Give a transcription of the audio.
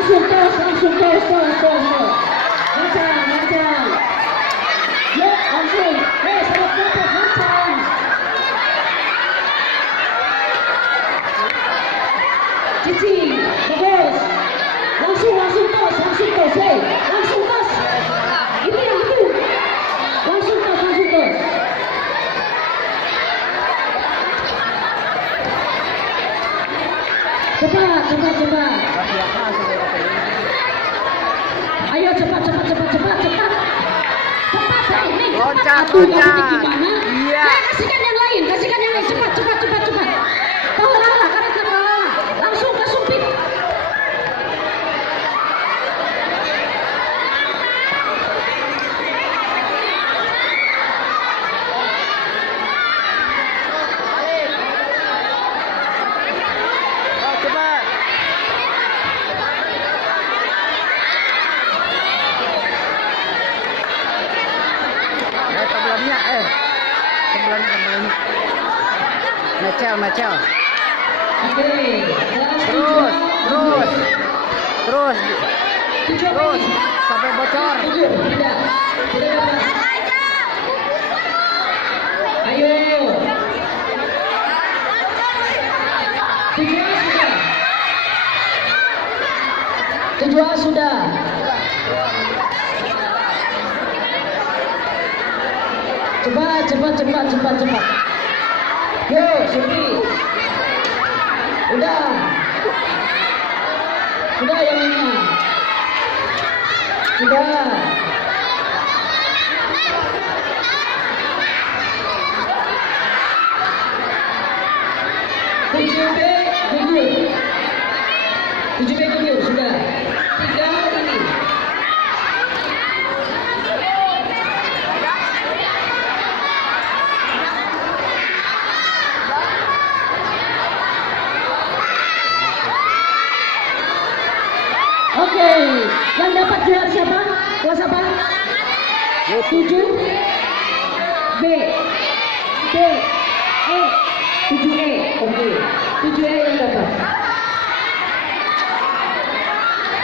langsung tos. Macam. Yuk, langsung. Salah dapat macam. Cici, bagus. Langsung tos. Langsung tos. Itu. Langsung tos. Cepat. Ayo cepat. Loncat. Iya. Kasihkan yang lain. Cepat. Kalah, karena kalah. Langsung ke sumpit. Cepat. Tembelanya. Macel. Oke. Terus sampai bocor. Tidak dapat. Ayo. 7 sudah. Cepat. Yuk, Supri. Udah yang ini. Sudah. Tujuh B sudah. 3 ini. Oke, yang dapat juara siapa? Kelas apa? 7 B E 7E. Oke, 7E yang dapat.